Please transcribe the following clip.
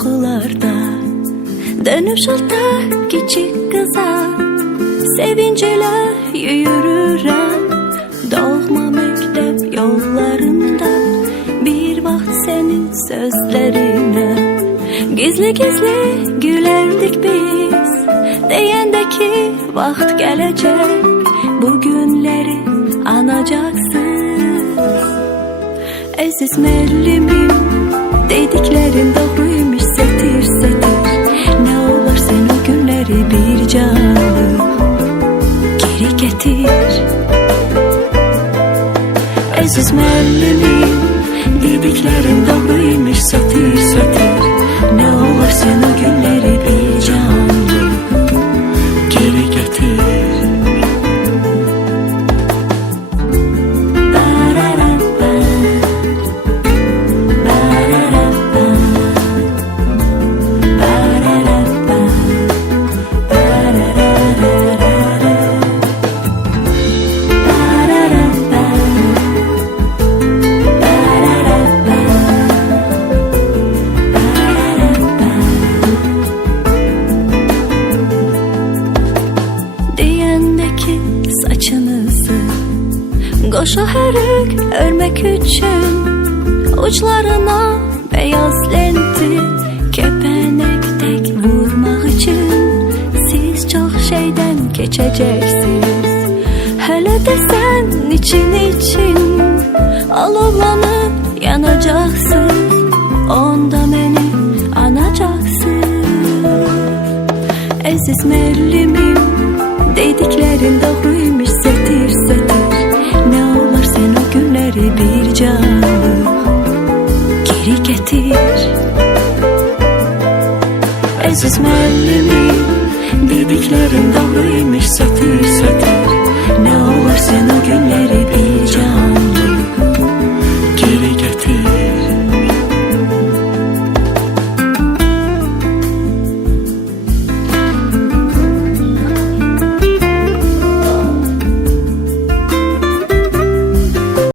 yuxularda dönüp şılda küçük kıza sevinciyle yürürəm. Doğma məktəb yollarında bir vaxt senin sözlerine gizli gizli gülerdik biz. Deyəndə ki vaxt gələcək, bu günləri anacaksın. Əziz müəllimim, dediklerin doğruymuş setir setir. Ne olur sen o günleri bir canlı geri getir. Əziz müəllimim, dediklerin doğruymuş setir setir. Ne olur sen o günleri bir canlı geri getir. Qoşa hərək örmək üçün uçlarına beyaz lenti, kəpənək tək vurmaq üçün siz çox şeydən keçəcəksiniz. Hələ də sən için alovlanıb yanacaqsınız. Onda məni anacaksınız. Əziz müəllimim, dediklerin doğruymuş setir setir. Ne olur sen o günleri bir canlı geri getir. Əziz müəllimim, dediklerin doğruymuş setir setir. Ne olur sen o günleri bir